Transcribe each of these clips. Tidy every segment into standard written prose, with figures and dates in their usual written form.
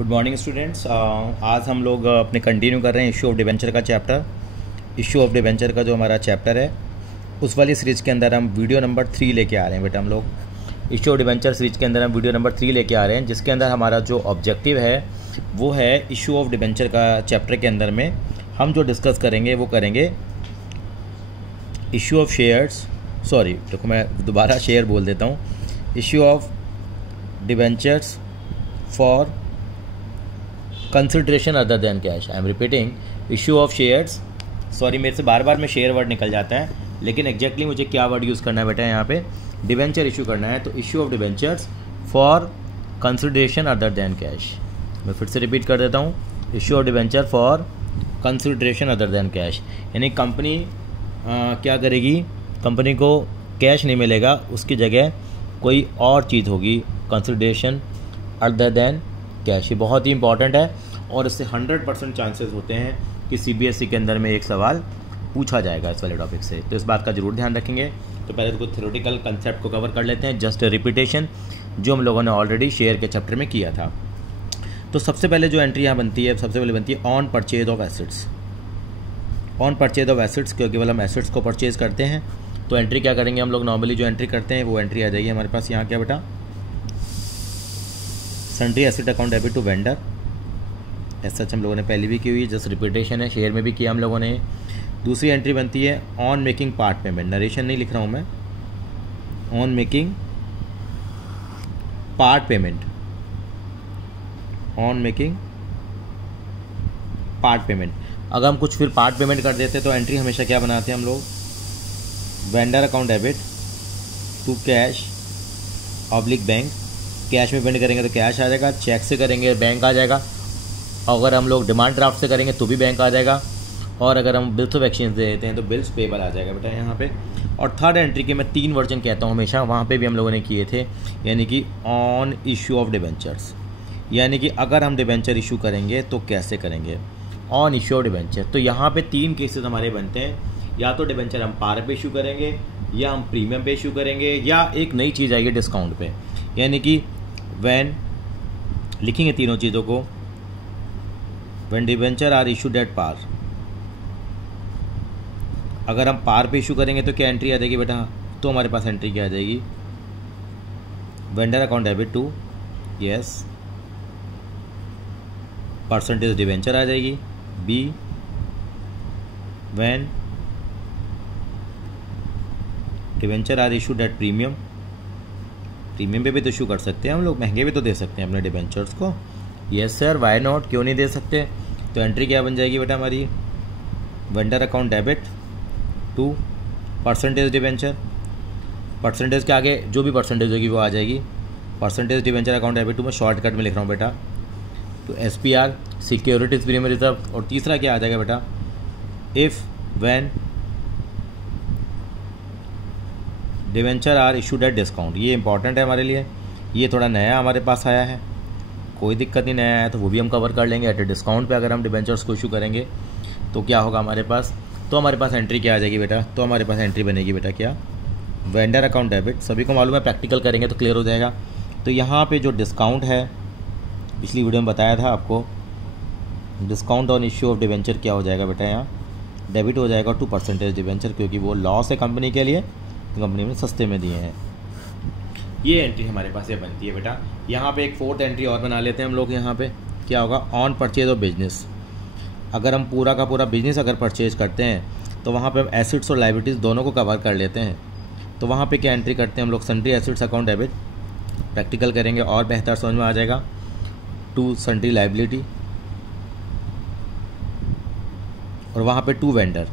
Good morning students. आज हम लोग अपने कंटिन्यू कर रहे हैं इशू ऑफ डिबेंचर का चैप्टर। इशू ऑफ डिबेंचर का जो हमारा चैप्टर है उस वाली सीरीज़ के अंदर हम वीडियो नंबर 3 लेके आ रहे हैं। बेटा हम लोग इशू ऑफ डिबेंचर सीरीज़ के अंदर हम वीडियो नंबर 3 लेके आ रहे हैं, जिसके अंदर हमारा जो ऑब्जेक्टिव है वो है इशू ऑफ डिबेंचर का चैप्टर के अंदर में हम जो डिस्कस करेंगे वो करेंगे इशू ऑफ शेयर्स, सॉरी देखो मैं दोबारा शेयर बोल देता हूँ, issue of debentures for consideration other than cash. I am repeating, issue of shares, sorry मेरे से बार बार में शेयर वर्ड निकल जाता है, लेकिन एग्जैक्टली मुझे क्या वर्ड यूज़ करना है बेटा, यहाँ पे डिबेंचर इशू करना है। तो issue of debentures for consideration other than cash. मैं फिर से रिपीट कर देता हूँ, issue of debenture for consideration other than cash. यानी कंपनी क्या करेगी, कंपनी को कैश नहीं मिलेगा, उसकी जगह कोई और चीज़ होगी, कंसिडरेशन अदर देन कैश। ये बहुत ही इंपॉर्टेंट है और इससे 100% चांसेस होते हैं कि सीबीएसई के अंदर में एक सवाल पूछा जाएगा इस वाले टॉपिक से, तो इस बात का जरूर ध्यान रखेंगे। तो पहले तो थ्योरेटिकल कंसेप्ट को कवर कर लेते हैं, जस्ट रिपीटेशन जो हम लोगों ने ऑलरेडी शेयर के चैप्टर में किया था। तो सबसे पहले जो एंट्री यहाँ बनती है, सबसे पहले बनती है on purchase of assets. On purchase of assets, क्योंकि केवल हम एसेट्स को परचेज करते हैं, तो एंट्री क्या करेंगे हम लोग, नॉर्मली जो एंट्री करते हैं वो एंट्री आ जाएगी हमारे पास यहाँ क्या बेटा, sundry asset account debit to vendor. ऐसा हम लोगों ने पहले भी की हुई है, जस्ट रिपीटेशन है, शेयर में भी किया हम लोगों ने। दूसरी एंट्री बनती है on making part payment, narration नहीं लिख रहा हूँ मैं, on making part payment, on making part payment. अगर हम कुछ फिर पार्ट पेमेंट कर देते तो एंट्री हमेशा क्या बनाते हैं हम लोग, vendor account debit to cash oblique bank. Cash में पेमेंट करेंगे तो कैश आ जाएगा, चेक से करेंगे बैंक आ जाएगा, अगर हम लोग डिमांड ड्राफ्ट से करेंगे तो भी बैंक आ जाएगा, और अगर हम बिल्स ऑफ एक्सचेंज दे देते हैं तो बिल्स पेबल आ जाएगा बेटा यहाँ पे। और थर्ड एंट्री के मैं 3 वर्जन कहता हूँ हमेशा, वहाँ पे भी हम लोगों ने किए थे, यानी कि ऑन इशू ऑफ डिबेंचर्स, यानी कि अगर हम डिबेंचर इशू करेंगे तो कैसे करेंगे, ऑन इशू ऑफ डिबेंचर। तो यहाँ पे 3 केसेस हमारे बनते हैं, या तो डिबेंचर हम पार पे इशू करेंगे, या हम प्रीमियम पे इशू करेंगे, या एक नई चीज़ आएगी डिस्काउंट पे। यानी कि वैन लिखेंगे तीनों चीज़ों को, when debenture are issued at par. अगर हम पार पे इशू करेंगे तो क्या एंट्री आ जाएगी बेटा, तो हमारे पास एंट्री क्या आ जाएगी, vendor account debit to, yes, percentage debenture आ जाएगी, B, when debenture are issued at premium. Premium पे भी तो इशू कर सकते हैं हम लोग, महंगे भी तो दे सकते हैं अपने डिबेंचर्स को, यस सर, वाई नॉट, क्यों नहीं दे सकते। तो एंट्री क्या बन जाएगी बेटा हमारी, vendor account debit to percentage debenture. Percentage के आगे जो भी परसेंटेज होगी वो आ जाएगी, percentage debenture account debit to, मैं शॉर्टकट में लिख रहा हूँ बेटा, तो SPR सिक्योरिटीज प्रीमियम रिजर्व। और तीसरा क्या आ जाएगा बेटा, if when debenture are issued at discount. ये इंपॉर्टेंट है हमारे लिए, ये थोड़ा नया हमारे पास आया है, कोई दिक्कत नहीं, नया आया तो वो भी हम कवर कर लेंगे। एट ए डिस्काउंट पे अगर हम डिबेंचर्स को इशू करेंगे तो क्या होगा हमारे पास, तो हमारे पास एंट्री क्या आ जाएगी बेटा, तो हमारे पास एंट्री बनेगी बेटा क्या, वेंडर अकाउंट डेबिट। सभी को मालूम है, प्रैक्टिकल करेंगे तो क्लियर हो जाएगा। तो यहाँ पे जो डिस्काउंट है, पिछली वीडियो में बताया था आपको, discount on issue of debenture क्या हो जाएगा बेटा, यहाँ डेबिट हो जाएगा टू परसेंटेज डिबेंचर, क्योंकि वो लॉस है कंपनी के लिए, कंपनी में सस्ते में दिए हैं। ये एंट्री हमारे पास ये बनती है बेटा। यहाँ पे एक 4th एंट्री और बना लेते हैं हम लोग, यहाँ पे क्या होगा, ऑन परचेज ऑफ बिजनेस। अगर हम पूरा का पूरा बिजनेस अगर परचेज करते हैं तो वहाँ पे हम एसेट्स और लायबिलिटीज़ दोनों को कवर कर लेते हैं। तो वहाँ पे क्या एंट्री करते हैं हम लोग, sundry assets account debit, practical करेंगे और बेहतर समझ में आ जाएगा, टू सन्ड्री लायबिलिटी, और वहाँ पे टू वेंडर।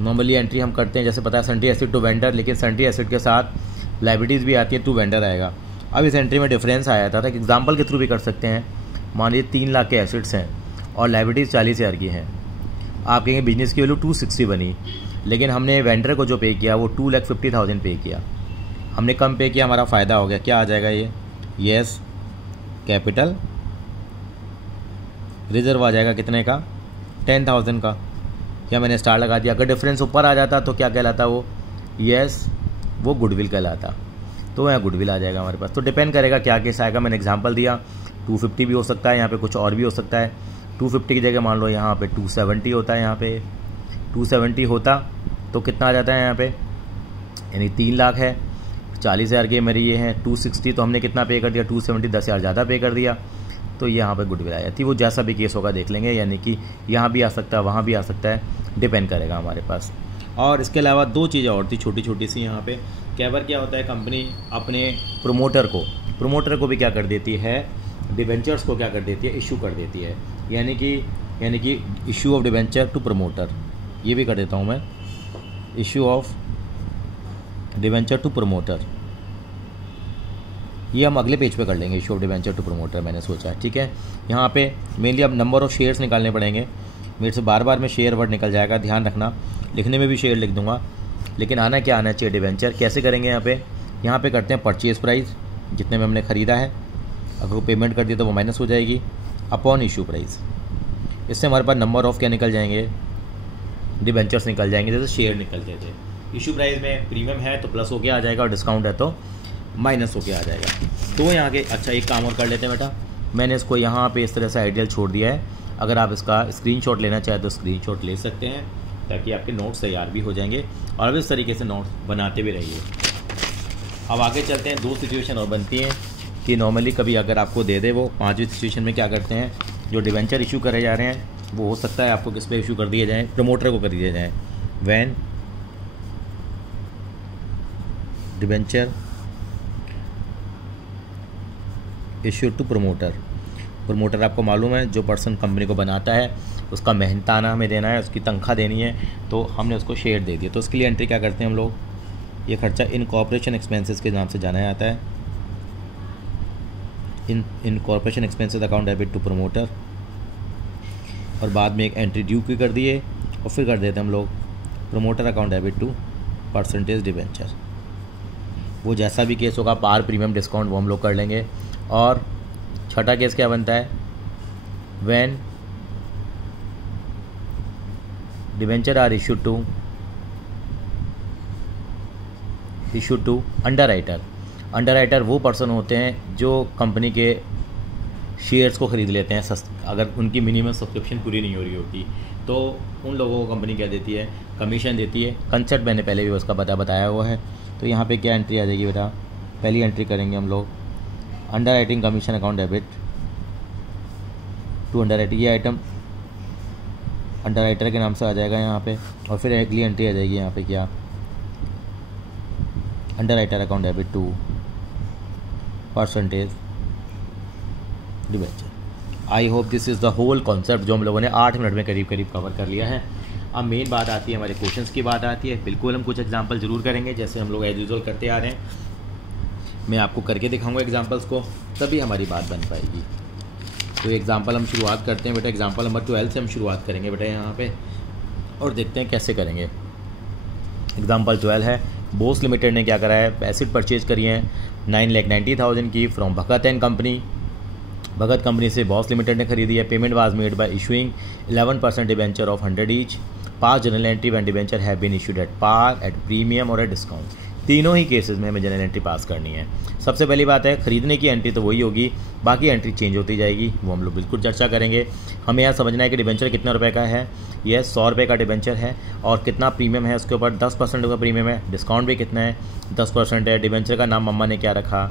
नॉर्मली एंट्री हम करते हैं, जैसे पता है सन्ड्री एसेट टू वेंडर, लेकिन सन्ड्री एसेट के साथ लायबिलिटीज़ भी आती है, टू वेंडर आएगा। अब इस एंट्री में डिफरेंस आया था, एक एग्जांपल के थ्रू भी कर सकते हैं। मान लीजिए 3 लाख के एसेट्स हैं और लायबिलिटीज़ 40,000 की हैं। आप कहेंगे बिजनेस की वैल्यू 260 बनी, लेकिन हमने वेंडर को जो पे किया वो 2,50,000 पे किया, हमने कम पे किया, हमारा फ़ायदा हो गया। क्या आ जाएगा ये, यस, कैपिटल रिजर्व आ जाएगा, कितने का, 10,000 का, या मैंने स्टार लगा दिया। अगर डिफरेंस ऊपर आ जाता तो क्या कहलाता वो, यस, वो गुडविल कहलाता। तो यहाँ गुडविल आ जाएगा हमारे पास। तो डिपेंड करेगा क्या केस आएगा, मैंने एग्जांपल दिया 250 भी हो सकता है, यहाँ पे कुछ और भी हो सकता है। 250 की जगह मान लो यहाँ पे 270 होता है, यहाँ पे 270 होता तो कितना आ जाता है यहाँ पे, यानी 3 लाख है, 40,000 की मेरी ये है। 260 तो हमने कितना पे कर दिया, 270 10,000 ज़्यादा पे कर दिया, तो यहाँ पे गुडविल आ जाती है। वो जैसा भी केस होगा देख लेंगे, यानी कि यहाँ भी आ सकता है, वहाँ भी आ सकता है, डिपेंड करेगा हमारे पास। और इसके अलावा 2 चीज़ें और थी छोटी छोटी सी यहाँ पे। कई बार क्या होता है, कंपनी अपने प्रोमोटर को भी क्या कर देती है, डिबेंचर्स को क्या कर देती है, इशू कर देती है, यानी कि issue of debenture to promoter, ये भी कर देता हूँ मैं, issue of debenture to promoter. ये हम अगले पेज पे कर लेंगे, issue of debenture to promoter मैंने सोचा है, ठीक है। यहाँ पे मेनली अब नंबर ऑफ शेयर्स निकालने पड़ेंगे। मेरे से बार बार में शेयर वर्ड निकल जाएगा, ध्यान रखना, लिखने में भी शेयर लिख दूंगा, लेकिन आना क्या आना चाहिए, डिबेंचर। कैसे करेंगे यहाँ पे करते हैं परचेज प्राइस, जितने में हमने ख़रीदा है, अगर वो पेमेंट कर दिया तो वो माइनस हो जाएगी, अपॉन इशू प्राइस। इससे हमारे पास नंबर ऑफ क्या निकल जाएंगे, डिबेंचर्स निकल जाएंगे, जैसे शेयर निकलते थे। इशू प्राइस में प्रीमियम है तो प्लस होके आ जाएगा, और डिस्काउंट है तो माइनस होके आ जाएगा। तो यहाँ के अच्छा एक काम और कर लेते हैं बेटा, मैंने इसको यहाँ पे इस तरह से आइडियल छोड़ दिया है। अगर आप इसका स्क्रीनशॉट लेना चाहें तो स्क्रीनशॉट ले सकते हैं, ताकि आपके नोट्स तैयार भी हो जाएंगे और इस तरीके से नोट्स बनाते भी रहिए। अब आगे चलते हैं। 2 सिचुएशन और बनती हैं कि नॉर्मली कभी अगर आपको दे दे, वो 5वीं सिचुएशन में क्या करते हैं, जो डिबेंचर इशू करे जा रहे हैं वो हो सकता है आपको किस पे इशू कर दिए जाएँ, प्रमोटर को कर दिए जाएँ। When debenture issue to promoter आपको मालूम है, जो पर्सन कंपनी को बनाता है उसका मेहनताना हमें देना है, उसकी तनख्वाह देनी है, तो हमने उसको शेयर दे दिया। तो उसके लिए एंट्री क्या करते हैं हम लोग, ये खर्चा इन कॉर्पोरेशन एक्सपेंसेस के नाम से जाना जाता है, incorporation expenses account debit to promoter, और बाद में एक एंट्री ड्यू की कर दिए, और फिर कर देते हैं हम लोग promoter account debit to percentage debenture. वो जैसा भी केस होगा, पार प्रीमियम डिस्काउंट वो हम लोग कर लेंगे। और छठा केस क्या बनता है, when debenture are issue to underwriter वो पर्सन होते हैं जो कंपनी के शेयर्स को ख़रीद लेते हैं अगर उनकी मिनिमम सब्सक्रिप्शन पूरी नहीं हो रही होती, तो उन लोगों को कंपनी क्या देती है, कमीशन देती है। कंसेप्ट मैंने पहले भी उसका बताया हुआ है। तो यहाँ पे क्या एंट्री आ जाएगी बेटा, पहली एंट्री करेंगे हम लोग underwriting commission account debit to underwriter, ये आइटम अंडरराइटर के नाम से आ जाएगा यहाँ पे, और फिर अगली एंट्री आ जाएगी यहाँ पे क्या, underwriter account debit to percentage debenture. I hope this is the whole concept जो हम लोगों ने 8 मिनट में करीब कवर कर लिया है। अब मेन बात आती है, हमारे क्वेश्चंस की बात आती है। बिल्कुल हम कुछ एग्जांपल जरूर करेंगे, जैसे हम लोग एज यूजुअल करते आ रहे हैं। मैं आपको करके दिखाऊंगा एग्जांपल्स को, तभी हमारी बात बन पाएगी। तो एग्जांपल हम शुरुआत करते हैं बेटा, एग्जांपल नंबर 12 से हम शुरुआत करेंगे बेटा यहाँ पे, और देखते हैं कैसे करेंगे। एग्जांपल 12 है, बोस लिमिटेड ने क्या करा है, एसिड परचेज करी है 9,90,000 की from Bhagat and company. Bhagat company से बॉस लिमिटेड ने खरीदी है। Payment was made by issuing 11% debenture of 100 each. Pass journal entry and debenture have been issued at par, at premium और एट डिस्काउंट। तीनों ही केसेस में हमें जनरल एंट्री पास करनी है। सबसे पहली बात है, खरीदने की एंट्री तो वही होगी, बाकी एंट्री चेंज होती जाएगी, वो हम लोग बिल्कुल चर्चा करेंगे। हमें यहाँ समझना है कि डिबेंचर कितना रुपए का है, यह 100 रुपये का डिबेंचर है, और कितना प्रीमियम है उसके ऊपर 10% का प्रीमियम है, डिस्काउंट भी कितना है 10% है। डिबेंचर का नाम मम्मा ने क्या रखा,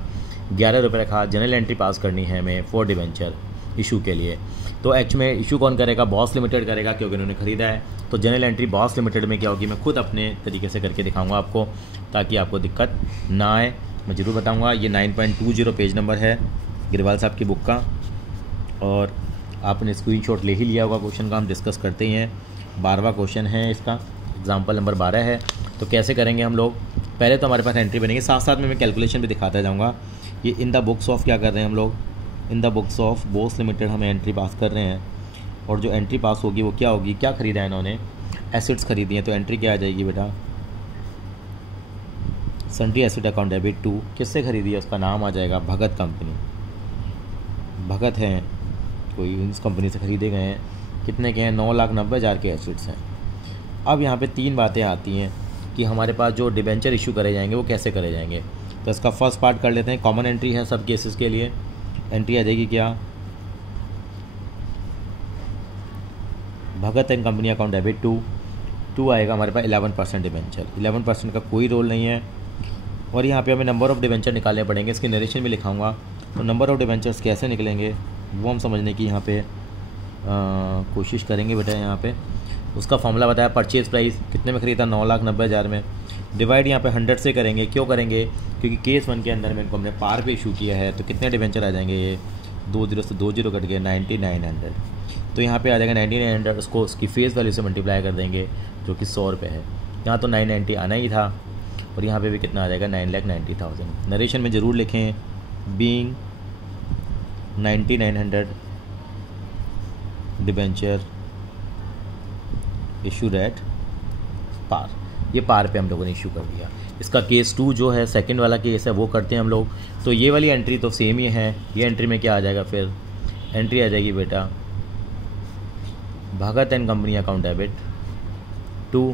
11 रुपये रखा। जनरल एंट्री पास करनी है हमें फॉर डिबेंचर इशू के लिए। तो एक्चुअली में इशू कौन करेगा, बॉस लिमिटेड करेगा, क्योंकि उन्होंने खरीदा है। तो जनरल एंट्री बॉस लिमिटेड में क्या होगी, मैं खुद अपने तरीके से करके दिखाऊंगा आपको, ताकि आपको दिक्कत ना आए। मैं ज़रूर बताऊंगा। ये 9.20 पेज नंबर है गिरवाल साहब की बुक का, और आपने स्क्रीनशॉट ले ही लिया होगा। क्वेश्चन का हम डिस्कस करते ही हैं। 12वां क्वेश्चन है इसका, एग्जाम्पल नंबर 12 है। तो कैसे करेंगे हम लोग, पहले तो हमारे पास एंट्री बनेगी, साथ साथ में मैं कैलकुलेशन भी दिखाता जाऊँगा। ये इन द बुक्स ऑफ क्या कर रहे हैं हम लोग, इन the books of Bose limited हमें एंट्री पास कर रहे हैं, और जो एंट्री पास होगी वो क्या होगी, क्या खरीदा है इन्होंने, एसिड्स खरीदी हैं। तो एंट्री क्या आ जाएगी बेटा, sundry asset account debit to, किससे खरीदी है, उसका नाम आ जाएगा भगत कंपनी। भगत हैं कोई, इस कंपनी से खरीदे गए हैं। कितने के हैं, 9,90,000 के एसिड्स हैं। अब यहाँ पे 3 बातें आती हैं कि हमारे पास जो डिबेंचर इशू करे जाएंगे वो कैसे करे जाएंगे। तो इसका फर्स्ट पार्ट कर लेते हैं। कॉमन एंट्री है सब केसेस के लिए, एंट्री आ जाएगी क्या, Bhagat and company account debit to आएगा हमारे पास 11% डिबेंचर। 11% का कोई रोल नहीं है। और यहाँ पे हमें नंबर ऑफ़ डिबेंचर निकालने पड़ेंगे, इसकी नरेशन में लिखाऊंगा। तो नंबर ऑफ़ डिबेंचर्स कैसे निकलेंगे वो हम समझने की यहाँ पे कोशिश करेंगे बेटा। यहाँ पे उसका फॉर्मूला बताया, परचेज़ प्राइस कितने में ख़रीदा, 9,90,000 में, डिवाइड यहाँ पे 100 से करेंगे। क्यों करेंगे, क्योंकि केस 1 के अंदर में इनको हमने पार पे इशू किया है। तो कितने डिबेंचर आ जाएंगे, ये 2 0 से 2 0 कट गए, 9900। तो यहाँ पे आ जाएगा 9900, उसको उसकी फेस वैल्यू से मल्टीप्लाई कर देंगे जो कि 100 रुपये है। यहाँ तो 990 आना ही था, और यहाँ पे भी कितना आ जाएगा, 9,90,000। नरेशन में ज़रूर लिखें, being 9900 debenture issued at par. ये पार पे हम लोगों ने इशू कर दिया। इसका केस 2 जो है, सेकंड वाला केस है, वो करते हैं हम लोग। तो ये वाली एंट्री तो सेम ही है। ये एंट्री में क्या आ जाएगा, फिर एंट्री आ जाएगी बेटा, Bhagat and company account debit to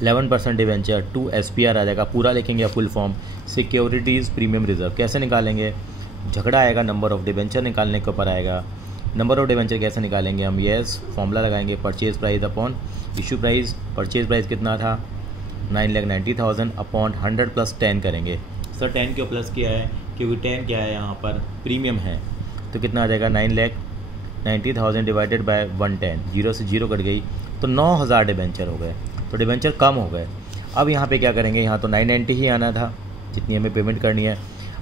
11% debenture to SPR आ जाएगा। पूरा लिखेंगे full form, securities premium reserve. कैसे निकालेंगे, झगड़ा आएगा, नंबर ऑफ डिवेंचर निकालने के ऊपर आएगा। नंबर ऑफ डिवेंचर कैसे निकालेंगे हम, यस फॉर्मूला लगाएंगे, purchase price upon issue price. Purchase price कितना था, 9,90,000 अपॉन 100 + 10 करेंगे। सर 10 क्यों प्लस किया है, क्योंकि 10 क्या है यहाँ पर, प्रीमियम है। तो कितना आ जाएगा, 9,90,000 डिवाइडेड बाय 110, 0 से 0 कट गई, तो 9,000 डिवेंचर हो गए। तो डिवेंचर कम हो गए। अब यहाँ पे क्या करेंगे, यहाँ तो 990 ही आना था जितनी हमें पेमेंट करनी है।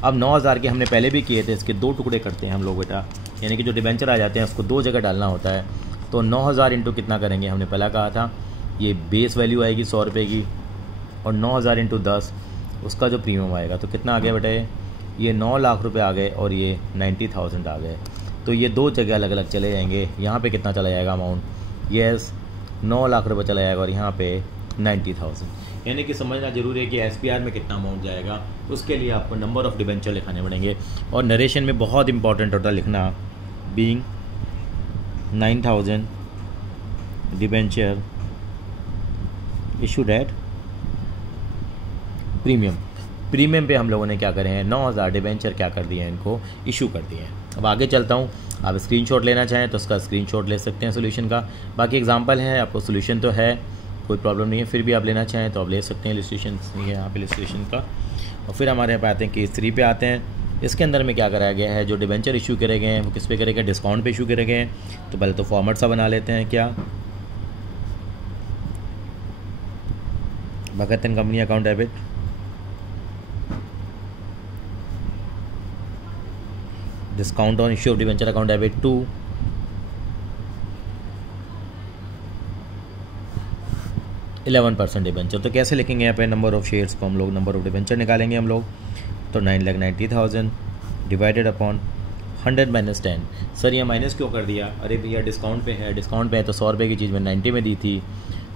अब 9,000 के हमने पहले भी किए थे, इसके 2 टुकड़े करते हैं हम लोग बेटा, यानी कि जो डिवेंचर आ जाते हैं उसको 2 जगह डालना होता है। तो 9,000 इंटू कितना करेंगे, हमने पहला कहा था, ये बेस वैल्यू आएगी 100 रुपये की, और 9,000 इंटू 10 उसका जो प्रीमियम आएगा। तो कितना आ गया बेटा, ये 9 लाख रुपये आ गए, और ये 90,000 आ गए। तो ये 2 जगह अलग अलग चले जाएंगे। यहाँ पे कितना चला जाएगा अमाउंट, यस 9 लाख रुपये चला जाएगा, और यहाँ पे 90,000। यानी कि समझना जरूरी है कि SPR में कितना अमाउंट जाएगा। उसके लिए आपको नंबर ऑफ़ डिबेंचर लिखाने पड़ेंगे। और नरेशन में बहुत इंपॉर्टेंट होता है लिखना, being 9,000 debenture issued at premium. Premium पे हम लोगों ने क्या करे हैं, 9,000 डिबेंचर क्या कर दिए हैं, इनको इशू कर दिए हैं। अब आगे चलता हूँ। आप स्क्रीनशॉट लेना चाहें तो उसका स्क्रीनशॉट ले सकते हैं सोल्यूशन का। बाकी एग्जांपल है, आपको सोल्यूशन तो है, कोई प्रॉब्लम नहीं है, फिर भी आप लेना चाहें तो आप ले सकते हैं। इलस्ट्रेशन नहीं है यहाँ पे इलस्ट्रेशन का। और फिर हमारे यहाँ पे आते हैं केस 3 पे आते हैं। इसके अंदर में क्या कराया गया है, जो डिबेंचर इशू करे गए हैं वो किस पे करे गए, डिस्काउंट पे इशू करे गए हैं। तो पहले तो फॉर्मेट सा बना लेते हैं, क्या, Bhagat and company account debit discount on issue of debenture account debit to 11% debenture. तो कैसे लिखेंगे यहाँ पे, नंबर ऑफ शेयर्स को हम लोग, नंबर ऑफ डिबेंचर निकालेंगे हम लोग। तो 9,90,000 डिवाइडेड अपॉन 100 - 10। सर ये माइनस क्यों कर दिया, अरे भैया डिस्काउंट पे है, डिस्काउंट पे है तो 100 रुपये की चीज़ मैं 90 में दी थी।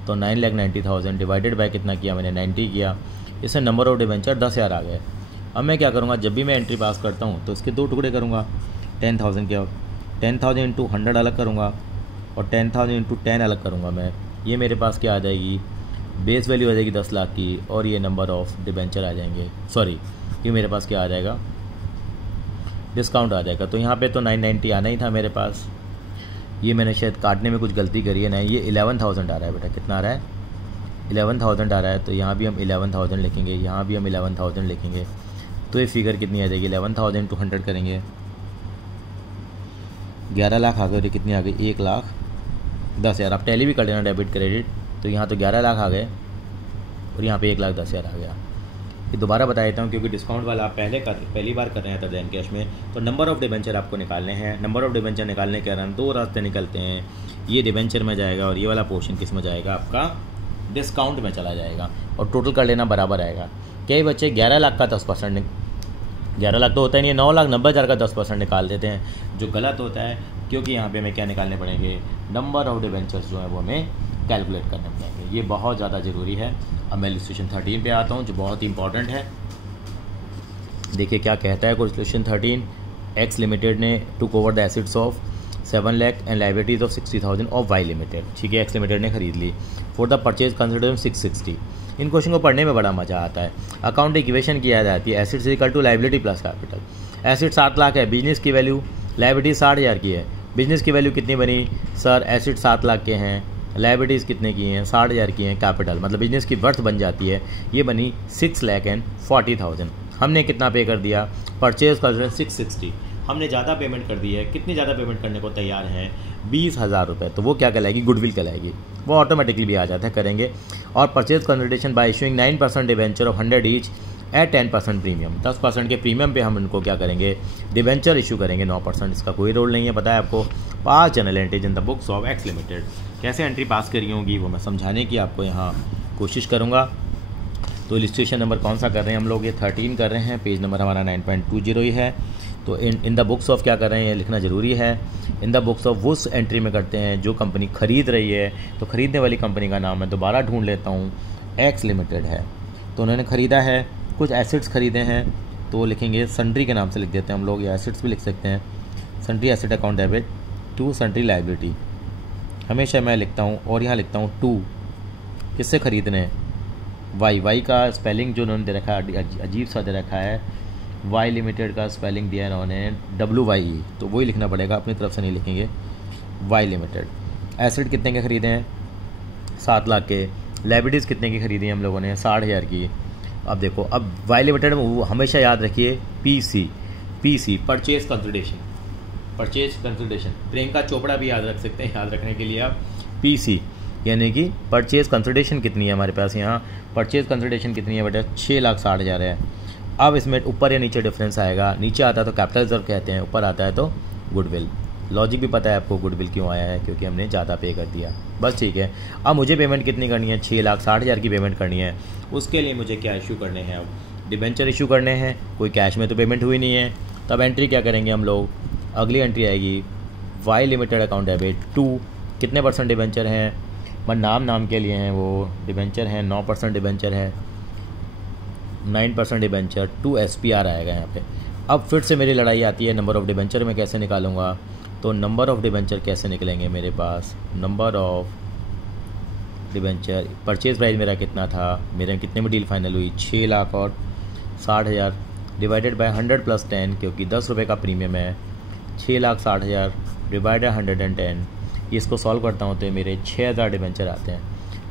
तो 9,90,000 डिवाइडेड बाय कितना किया मैंने, 90 किया। इससे नंबर ऑफ डिबेंचर 10,000 आ गए। अब मैं क्या करूँगा, जब भी मैं एंट्री पास करता हूँ तो इसके 2 टुकड़े करूँगा। 10,000 क्या, 10,000 इंटू 100 अलग करूँगा, और 10,000 इंटू 10 अलग करूँगा मैं। ये मेरे पास क्या आ जाएगी, बेस वैल्यू आ जाएगी 10 लाख की, और ये नंबर ऑफ़ डिबेंचर आ जाएंगे, सॉरी ये मेरे पास क्या आ जाएगा, डिस्काउंट आ जाएगा। तो यहाँ पे तो 990 आना ही था मेरे पास। ये मैंने शायद काटने में कुछ गलती करी है, नहीं ये 11,000 आ रहा है बेटा। कितना आ रहा है, 11,000 आ रहा है। तो यहाँ भी हम 11,000 लिखेंगे, यहाँ भी हम 11,000 लिखेंगे। तो ये फिगर कितनी आ जाएगी, 11,000 टू 100 करेंगे, 11 लाख आ गए। और कितनी आ गई, 1,10,000। आप टैली भी कर लेना डेबिट क्रेडिट। तो यहाँ तो 11 लाख आ गए, और यहाँ पे 1,10,000 आ गया। ये दोबारा बता देता हूँ क्योंकि डिस्काउंट वाला आप पहली बार कर रहे हैं तब कैश में। तो नंबर ऑफ़ डिबेंचर आपको निकालने हैं। नंबर ऑफ़ डिबेंचर निकालने के कारण 2 रास्ते निकलते हैं। ये डिबेंचर में जाएगा, और ये वाला पोर्शन किस में जाएगा, आपका डिस्काउंट में चला जाएगा। और टोटल कर लेना बराबर आएगा। कई बच्चे 11 लाख का 10%, 11 लाख तो होता ही नहीं है, 9,90,000 का 10% निकाल देते हैं, जो गलत होता है। क्योंकि यहाँ पे हमें क्या निकालने पड़ेंगे, नंबर ऑफ़ डिबेंचर्स जो है वो हमें कैलकुलेट करने पड़ेंगे। ये बहुत ज़्यादा ज़रूरी है। अब मैं इलस्ट्रेशन 13 पे आता हूँ, जो बहुत ही इंपॉर्टेंट है। देखिए क्या कहता है इलस्ट्रेशन 13, एक्स लिमिटेड ने took over the assets of 7 lakh and liabilities of 60,000 of Y Limited. ठीक है, एक्स लिमिटेड ने खरीद ली फॉर द परचेज कंसिडरेशन 660। इन क्वेश्चन को पढ़ने में बड़ा मजा आता है। अकाउंट इक्वेशन किया जाती है, assets equal to liability plus capital. Asset 7 lakh है, बिजनेस की वैल्यू, लाइबिलिटी 60,000 की है। बिजनेस की वैल्यू कितनी बनी सर? एसेट 7 लाख के हैं, लाइबिलिटीज़ कितने की हैं? 60,000 की हैं। कैपिटल मतलब बिजनेस की वर्थ बन जाती है, ये बनी 6,40,000। हमने कितना पे कर दिया? Purchase consideration 660। हमने ज़्यादा पेमेंट कर दी है। कितनी ज़्यादा पेमेंट करने को तैयार हैं? 20,000 रुपये। तो वो क्या कहलाएगी? गुडविल कहलाएगी। वो ऑटोमेटिकली भी आ जाता है, करेंगे। और purchase consideration bye issuing 9% debenture of 100 each eight 10% premium. 10% के प्रीमियम पे हम इनको क्या करेंगे? डिवेंचर इशू करेंगे 9%। इसका कोई रोल नहीं है, पता है आपको। 5 general entries in the books of x limited. कैसे एंट्री पास करी होगी वो मैं समझाने की आपको यहाँ कोशिश करूँगा। तो इलिस्ट्रेशन नंबर कौन सा कर रहे हैं हम लोग? ये 13 कर रहे हैं। पेज नंबर हमारा 9.20 ही है। तो इन द बुक्स ऑफ क्या कर रहे हैं, ये लिखना ज़रूरी है। इन द बुक्स ऑफ उस एंट्री में करते हैं जो कंपनी खरीद रही है। तो खरीदने वाली कंपनी का नाम मैं दोबारा ढूंढ लेता हूँ, एक्स लिमिटेड है। तो उन्होंने ख़रीदा है, कुछ एसेट्स खरीदे हैं, तो लिखेंगे सन्ड्री के नाम से लिख देते हैं हम लोग, या एसेट्स भी लिख सकते हैं। Sundry asset account debit to sundry liability हमेशा मैं लिखता हूँ। और यहाँ लिखता हूँ टू, किससे खरीदने हैं? वाई का स्पेलिंग जो उन्होंने दे रखा है अजीब सा दे रखा है। वाई लिमिटेड का स्पेलिंग दिया है उन्होंने WYE, तो वही लिखना पड़ेगा, अपनी तरफ से नहीं लिखेंगे। वाई लिमिटेड एसेट कितने के खरीदे हैं? 7 लाख के। लाइबिलिटीज़ कितने की खरीदी हैं हम लोगों ने? 60,000 की। अब देखो, अब वाई लिमिटेड में हमेशा याद रखिए PC purchase consideration. Priyanka Chopra भी याद रख सकते हैं, याद रखने के लिए आप PC यानी कि परचेज कंसिडरेशन कितनी है हमारे पास यहाँ? परचेज कंसिडरेशन कितनी है बेटा? 6,60,000 है। अब इसमें ऊपर या नीचे डिफरेंस आएगा। नीचे आता है तो कैपिटल रिजर्व कहते हैं, ऊपर आता है तो गुडविल। लॉजिक भी पता है आपको गुडविल क्यों आया है, क्योंकि हमने ज़्यादा पे कर दिया। बस ठीक है। अब मुझे पेमेंट कितनी करनी है? 6,60,000 की पेमेंट करनी है। उसके लिए मुझे क्या इशू करने हैं? अब डिबेंचर इशू करने हैं। कोई कैश में तो पेमेंट हुई नहीं है, तब एंट्री क्या करेंगे हम लोग? अगली एंट्री आएगी Y limited account debit to, कितने % डिबेंचर हैं? मैं नाम के लिए हैं वो डिबेंचर हैं, 9% डिबेंचर है, 9% डिबेंचर टू SPR आएगा यहाँ पे। अब फिर से मेरी लड़ाई आती है नंबर ऑफ़ डिबेंचर में कैसे निकालूंगा? तो नंबर ऑफ़ डिबेंचर कैसे निकलेंगे मेरे पास? Number of debenture, purchase price मेरा कितना था? मेरे कितने में डील फाइनल हुई? 6,60,000 डिवाइडेड बाय 100 + 10, क्योंकि 10 रुपये का प्रीमियम है। 6,60,000 डिवाइडेड 110, इसको सॉल्व करता हूँ तो मेरे 6,000 डिबेंचर आते हैं।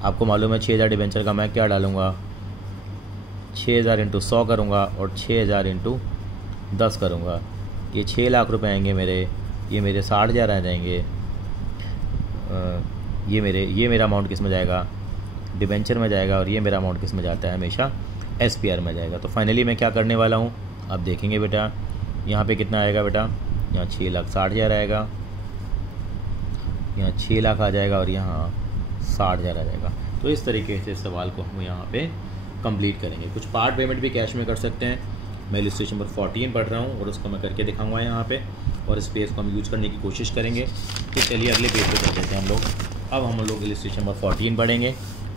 आपको मालूम है 6,000 डिबेंचर का मैं क्या डालूँगा? 6,000 × 100 करूँगा और 6,000 × 10 करूँगा। ये 6 लाख रुपए आएंगे मेरे, ये मेरे 60,000 आ जाएंगे। ये मेरा अमाउंट किस में जाएगा? डिबेंचर में जाएगा। और ये मेरा अमाउंट किस में जाता है? हमेशा SPR में जाएगा। तो फाइनली मैं क्या करने वाला हूँ, अब देखेंगे बेटा। यहाँ पे कितना आएगा बेटा? यहाँ 6,60,000 आएगा, यहाँ 6 लाख आ जाएगा और यहाँ 60,000 आ जाएगा। तो इस तरीके से सवाल को हम यहाँ पे कंप्लीट करेंगे। कुछ पार्ट पेमेंट भी कैश में कर सकते हैं। मैं इलिस्ट्रेशन नंबर 14 पढ़ रहा हूँ और उसको मैं करके दिखाऊंगा यहाँ पे, और इस पेज को हम यूज़ करने की कोशिश करेंगे। तो चलिए अगले पेज पे कर देते हैं हम लोग। अब हम लोग इलिस्ट्रेशन नंबर 14 पढ़ेंगे,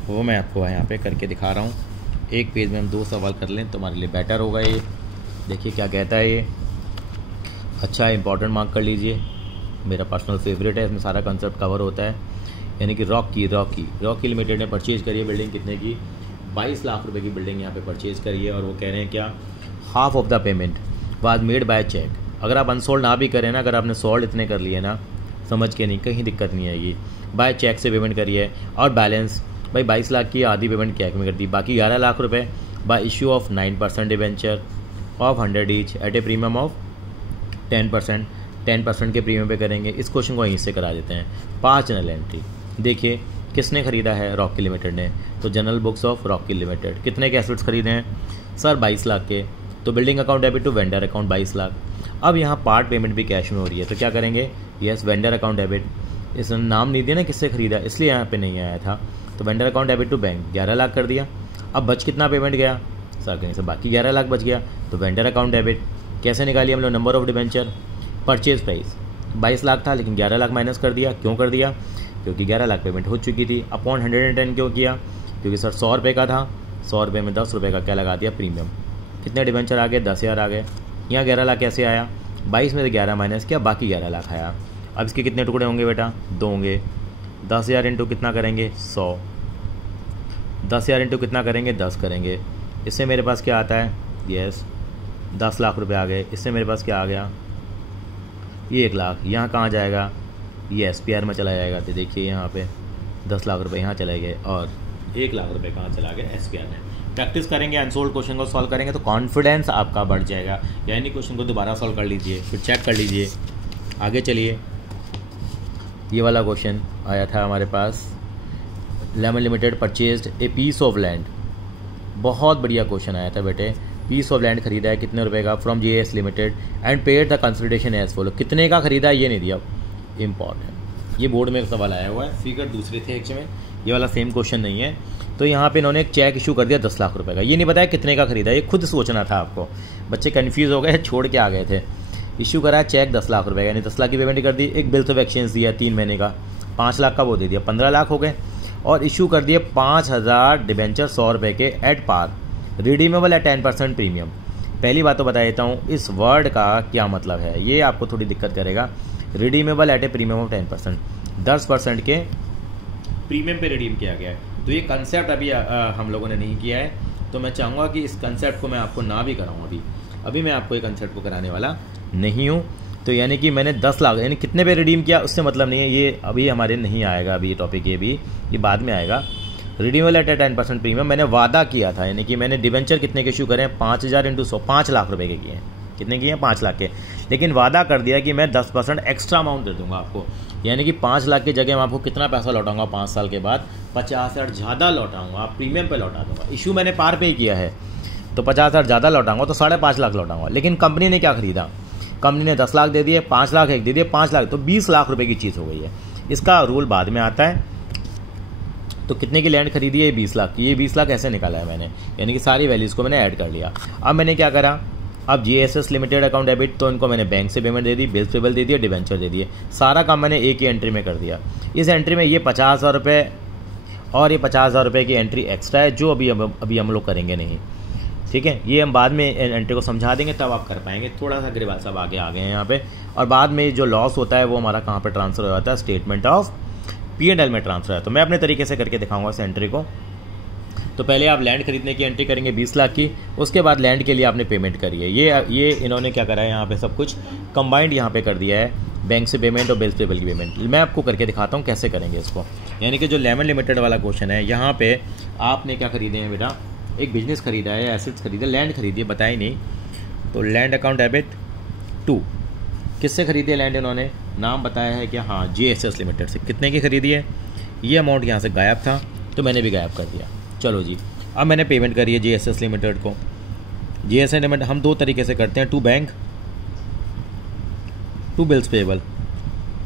वो मैं आपको यहाँ पे करके दिखा रहा हूँ। एक पेज में हम 2 सवाल कर लें तो हमारे लिए बेटर होगा। ये देखिए क्या कहता है ये। अच्छा, इंपॉर्टेंट मार्क कर लीजिए, मेरा पर्सनल फेवरेट है, इसमें सारा कंसेप्ट कवर होता है। यानी कि रॉकी लिमिटेड ने परचेज़ करी है बिल्डिंग, कितने की? 22 लाख रुपए की बिल्डिंग यहाँ पे परचेज़ करी है। और वो कह रहे हैं क्या? Half of the payment was made by cheque. अगर आप अनसोल्ड ना भी करें ना, अगर आपने सोल्ड इतने कर लिए ना, समझ के नहीं, कहीं दिक्कत नहीं आएगी। बाय चेक से पेमेंट करिए और बैलेंस भाई 22 लाख की आधी पेमेंट कैश में कर दी, बाकी 11 लाख रुपए bye issue of 9% debenture of 100 each eight A premium of 10%। 10% के प्रीमियम पे करेंगे। इस क्वेश्चन को यहीं से करा देते हैं। 5 जनरल एंट्री। देखिए किसने खरीदा है? रॉकी लिमिटेड ने। तो general books of Rocky limited कितने के एसेट्स खरीदे हैं सर? 22 लाख के। तो building account debit to vendor account 22 lakh. अब यहाँ पार्ट पेमेंट भी कैश में हो रही है, तो क्या करेंगे? Yes, vendor account debit. इसने नाम नहीं दिया ना किससे खरीदा, इसलिए यहाँ पे नहीं आया था। तो vendor account debit to bank 11 lakh कर दिया। अब बच कितना पेमेंट गया सर? कहीं से बाकी 11 लाख बच गया। तो वेंडर अकाउंट डेबिट कैसे निकालिए हम लोग? Number of debenture, purchase price 22 lakh था लेकिन 11 लाख माइनस कर दिया। क्यों कर दिया? क्योंकि 11 लाख पेमेंट हो चुकी थी। अपॉन 110 क्यों किया? क्योंकि सर 100 रुपये का था, 100 रुपये में 10 रुपये का क्या लगा दिया? प्रीमियम। कितने डिबेंचर आ गए? 10,000 आ गए। यहाँ 11 लाख कैसे आया? 22 में से 11 माइनस किया, बाकी 11 लाख आया। अब इसके कितने टुकड़े होंगे बेटा? 2 होंगे। 10,000 इंटू कितना करेंगे? 100। 10,000 इंटू कितना करेंगे? 10 करेंगे। इससे मेरे पास क्या आता है? यस 10 लाख रुपए आ गए। इससे मेरे पास क्या आ गया? ये 1 लाख। यहाँ कहाँ जाएगा? ये SPR में चला जाएगा। तो देखिए यहाँ पे 10 लाख रुपए यहाँ चले गए और 1 लाख रुपए कहाँ चला गया? SPR में। प्रैक्टिस करेंगे, अनसोल्व क्वेश्चन को सॉल्व करेंगे तो कॉन्फिडेंस आपका बढ़ जाएगा। यानी क्वेश्चन को दोबारा सॉल्व कर लीजिए, फिर चेक कर लीजिए। आगे चलिए, ये वाला क्वेश्चन आया था हमारे पास। Lemon Limited purchased a piece of land. बहुत बढ़िया क्वेश्चन आया था बेटे। पीस ऑफ लैंड खरीदा है कितने रुपए का? From JS limited and paid the consideration as follow. कितने का खरीदा है ये नहीं दिया, इंपॉर्टेंट। ये बोर्ड में एक सवाल आया हुआ है, फिगर दूसरे थे एक्चुअली में, ये वाला सेम क्वेश्चन नहीं है। तो यहाँ पे इन्होंने एक चेक इशू कर दिया 10 लाख रुपए का। ये नहीं बताया कितने का खरीदा, ये खुद सोचना था आपको। बच्चे कन्फ्यूज़ हो गए, छोड़ के आ गए थे। इशू करा चेक 10 लाख रुपए का, यानी 10 लाख की पेमेंट कर दी। एक बिल्स ऑफ एक्सचेंज दिया 3 महीने का, 5 लाख का वो दे दिया, 15 लाख हो गए। और इशू कर दिए 5,000 डिबेंचर 100 रुपये के at par, redeemable at 10% premium. पहली बात तो बता देता हूँ इस वर्ड का क्या मतलब है, ये आपको थोड़ी दिक्कत करेगा। Redeemable eight A premium of 10%, 10% के प्रीमियम पे रिडीम किया गया है। तो ये कंसेप्ट अभी हम लोगों ने नहीं किया है, तो मैं चाहूँगा कि इस कंसेप्ट को मैं आपको ना भी कराऊँ। अभी मैं आपको ये कंसेप्ट को कराने वाला नहीं हूँ। तो यानी कि मैंने 10 लाख यानी कितने पे रिडीम किया उससे मतलब नहीं है, ये अभी हमारे नहीं आएगा। अभी ये टॉपिक ये बाद में आएगा। रिडीमेबल एट 10% प्रीमियम मैंने वादा किया था, यानी कि मैंने डिबेंचर कितने के इशू करें? 5,000 इंटू 100, 5 लाख रुपए के किए हैं। कितने किए हैं? 5 लाख के। लेकिन वादा कर दिया कि मैं 10% एक्स्ट्रा अमाउंट दे दूंगा आपको, यानी कि 5 लाख की जगह मैं आपको कितना पैसा लौटाऊंगा? 5 साल के बाद 50,000 ज़्यादा लौटाऊंगा, प्रीमियम पे लौटा दूंगा। इशू मैंने पार पे ही किया है तो 50,000 ज़्यादा लौटाऊंगा, तो 5.5 लाख लौटाऊंगा। लेकिन कंपनी ने क्या खरीदा? कंपनी ने 10 लाख दे दिए, 5 लाख एक दे दिए, 5 लाख, तो 20 लाख रुपए की चीज़ हो गई है। इसका रूल बाद में आता है। तो कितने की लैंड खरीदी है? 20 लाख की। ये 20 लाख ऐसे निकाला है मैंने, यानी कि सारी वैल्यूज़ को मैंने ऐड कर लिया। अब मैंने क्या करा? अब JSS लिमिटेड अकाउंट डेबिट, तो इनको मैंने बैंक से पेमेंट दे दी, बिल्स पेबल दे दिया, डिबेंचर दे दिए। सारा काम मैंने एक ही एंट्री में कर दिया। इस एंट्री में ये 50,000 रुपये और ये 50,000 रुपये की एंट्री एक्स्ट्रा है, जो अभी हम लोग करेंगे नहीं। ठीक है, ये हम बाद में एंट्री को समझा देंगे, तब आप कर पाएंगे। थोड़ा सा ग्रेवाल साहब आगे आ गए हैं यहाँ पे। और बाद में जो लॉस होता है वो हमारा कहाँ पर ट्रांसफर हो जाता है? स्टेटमेंट ऑफ P&L में ट्रांसफर है। तो मैं अपने तरीके से करके दिखाऊंगा इस एंट्री को। तो पहले आप लैंड खरीदने की एंट्री करेंगे 20 लाख की, उसके बाद लैंड के लिए आपने पेमेंट करी है। ये इन्होंने क्या करा है यहाँ पे, सब कुछ कंबाइंड यहाँ पे कर दिया है, बैंक से पेमेंट और बिल्स पेबल की पेमेंट। मैं आपको करके दिखाता हूँ कैसे करेंगे इसको। यानी कि जो लेमन लिमिटेड वाला क्वेश्चन है, यहाँ पे आपने क्या खरीदे हैं बेटा? एक बिजनेस खरीदा है, एसेट्स खरीदे, लैंड खरीदी है, बताई नहीं। तो लैंड अकाउंट डेबिट 2, किससे खरीदी है लैंड? इन्होंने नाम बताया है क्या? हाँ, JSS लिमिटेड से। कितने की खरीदी है? ये अमाउंट यहाँ से गायब था तो मैंने भी गायब कर दिया। चलो जी, अब मैंने पेमेंट करी है JSS लिमिटेड को। JSS लिमिटेड हम 2 तरीके से करते हैं, 2 बैंक, 2 बिल्स पेबल,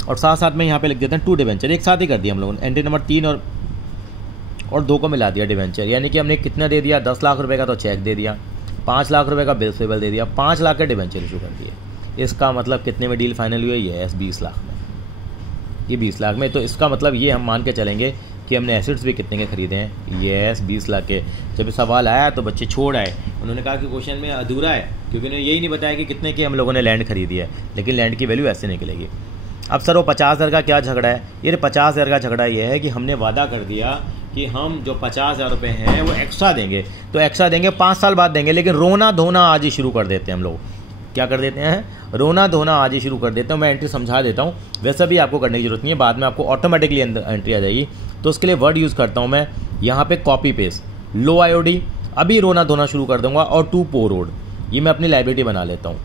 और साथ साथ में यहाँ पे लिख देते हैं 2 डिबेंचर। एक साथ ही कर दिया हम लोगों ने, एंट्री नंबर 3 और 2 को मिला दिया डिबेंचर। यानी कि हमने कितना दे दिया? 10 लाख रुपए का तो चेक दे दिया, 5 लाख रुपए का बिल्स पेबल दे दिया, 5 लाख के डिबेंचर इशू कर दिए। इसका मतलब कितने में डील फाइनल हुई है? यस 20 लाख में। ये 20 लाख में। तो इसका मतलब ये हम मान के चलेंगे कि हमने एसेट्स भी कितने के खरीदे हैं? यस 20 लाख के। जब सवाल आया तो बच्चे छोड़ आए, उन्होंने कहा कि क्वेश्चन में अधूरा है, क्योंकि उन्होंने यही नहीं बताया कि कितने की हम लोगों ने लैंड खरीदी है। लेकिन लैंड की वैल्यू ऐसे निकलेगी। अब सर वो 50,000 का क्या झगड़ा है? ये 50,000 का झगड़ा ये है कि हमने वादा कर दिया कि हम जो 50,000 रुपये हैं वो एक्स्ट्रा देंगे, तो एक्स्ट्रा देंगे 5 साल बाद देंगे। लेकिन रोना धोना आज ही शुरू कर देते हैं हम लोग। क्या कर देते हैं? रोना धोना आज ही शुरू कर देता हूँ। मैं एंट्री समझा देता हूँ, वैसा भी आपको करने की जरूरत नहीं है, बाद में आपको ऑटोमेटिकली अंदर एंट्री आ जाएगी। तो उसके लिए वर्ड यूज़ करता हूँ मैं यहाँ पे, कॉपी पेस्ट, लो IOD, अभी रोना धोना शुरू कर दूंगा, और 2 पो रोड, ये मैं अपनी लाइबिलिटी बना लेता हूँ।